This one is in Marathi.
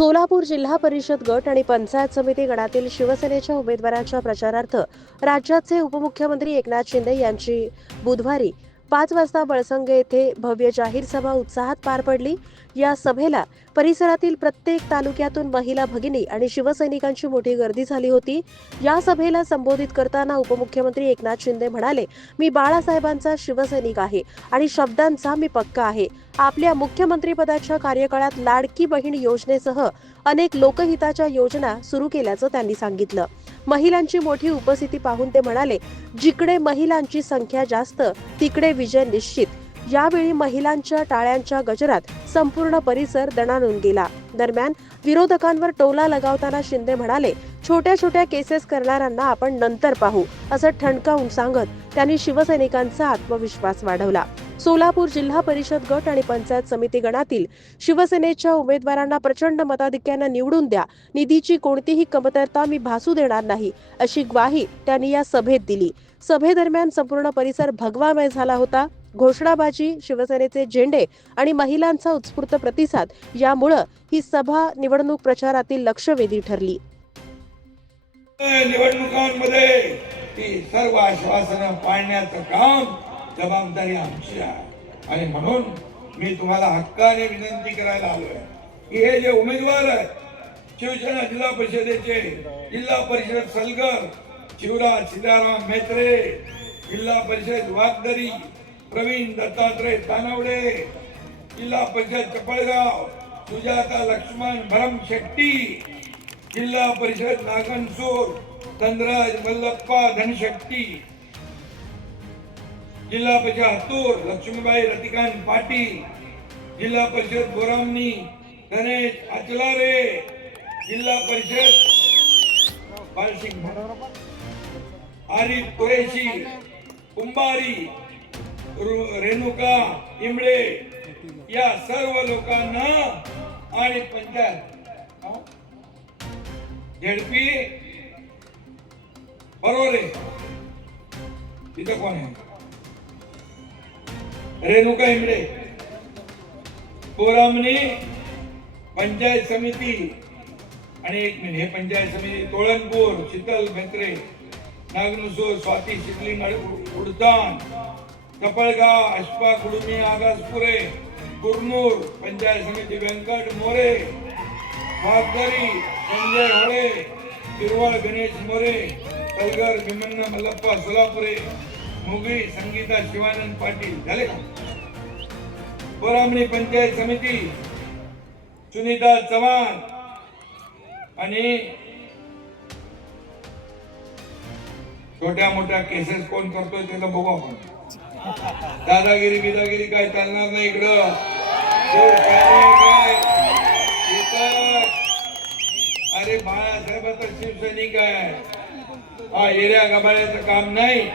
सोलापूर जिल्हा परिषद गट आणि पंचायत समिती गणातील शिवसेनेच्या उमेदवारांच्या प्रचारार्थ राज्याचे उपमुख्यमंत्री एकनाथ शिंदे यांची बुधवारी 5 वाजता बळसंगे येथे भव्य जाहीर सभा उत्साहात पार पडली। या सभेला परिसरातील प्रत्येक तालुक्यातून महिला भगिनी आणि शिवसैनिकांची मोठी गर्दी झाली होती। या सभेला संबोधित करताना उपमुख्यमंत्री एकनाथ शिंदे म्हणाले, मी बाळासाहेबांचा शिवसैनिक आहे आणि शब्दांचा मी पक्का आहे। आपल्या मुख्यमंत्रीपदाच्या कार्यकाळात लाडकी बहीण योजनेसह अनेक लोकहिताच्या योजना सुरू केल्याचं त्यांनी सांगितलं। महिलांची मोठी उपस्थिती पाहून ते म्हणाले, जिकडे महिलांची संख्या जास्त तिकडे विजय निश्चित। यावेळी महिलांच्या टाळ्यांच्या गजरात संपूर्ण परिसर दणाणून गेला। दरम्यान विरोधकांवर टोला लगावताना शिंदे म्हणाले, छोट्या छोट्या केसेस करणाऱ्यांना आपण नंतर पाहू असं ठणकावून सांगत त्यांनी शिवसैनिकांचा आत्मविश्वास वाढवला। सोलापूर जिल्हा परिषद गट आणि पंचायत समिती गणातील शिवसेनेच्या उमेदवारांना प्रचंड मताधिक्यानं निवडून द्या, निधीची कोणतीही कमतरता मी भासू देणार नाही अशी ग्वाही त्यांनी या सभेत दिली। सभेदरम्यान संपूर्ण परिसर भगवामय झाला होता। घोषणाबाजी, शिवसेनेचे झेंडे आणि महिलांचा उत्स्फूर्त प्रतिसाद यामुळे ही सभा निवडणूक प्रचारातील लक्षवेधी ठरली। निवडणुकांमध्ये ती सर्व आश्वासनं पाळण्याचं काम जबाबदारी आमची आहे आणि म्हणून मी तुम्हाला हक्काने विनंती करायला आलोय की हे जे उमेदवार आहेत शिवसेना जिल्हा परिषदेचे, जिल्हा परिषद सलगर शिवराज सीताराम मेत्रे, जिल्हा परिषद वागदरी प्रवीण दत्तात्रय तानवडे, जिल्हा परिषद चपळगाव सुजाता लक्ष्मण भरम शेट्टी, जिल्हा परिषद नागनसूर धनराज मल्लप्पा धनशक्ती, जिल्हा परिषद हतूर लक्ष्मीबाई रतिकांत पाटील, जिल्हा परिषद बोरामनी गणेश अचलारे, जिल्हा परिषद बालसिंग आरिफ कुरेशी कुंभारी रेणुका इमळे या सर्व लोकांना आणि पंचायत झेडपी बरोबर आहे। तिथं कोण आहे? रेणुका इमळे, बोरामणी पंचायत समिती आणि एक मिनिट, हे पंचायत समिती तोळणपूर शीतल मेत्रे, नागनसूर स्वाती शिकलिंग उडतान, चपळगाव अश्पा कुडुमी आगासपुरे, कुरनूर पंचायत समिती व्यंकट मोरे, वागदरी संजय होळे, तिरुवळ गणेश मोरे, सलगर भीमण्णा मल्लप्पा सोलापुरे, मुगळी संगीता शिवानंद पाटील। झाले का? बोरामणी पंचायत समिती सुनीता चव्हाण आणि छोट्या मोठ्या केसेस कोण करतोय त्याला बघू आपण। दादागिरी बिदागिरी काय चालणार नाही इकडं। अरे बाळासाहेब तर शिवसैनिक आहे, हा एरिया गबाळ्याचं काम नाही।